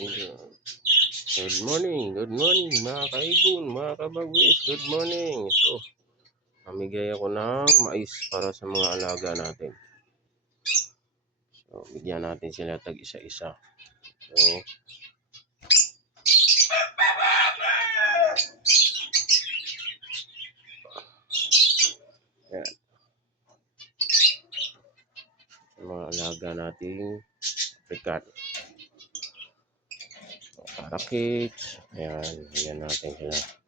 Good morning mga kaibon, mga kabagwis, good morning. Ito, namigay ako ng mais para sa mga alaga natin. So, bigyan natin sila tag isa-isa. So, yan. Sa mga alaga nating African. So, parakits, ayan, bigyan natin sila.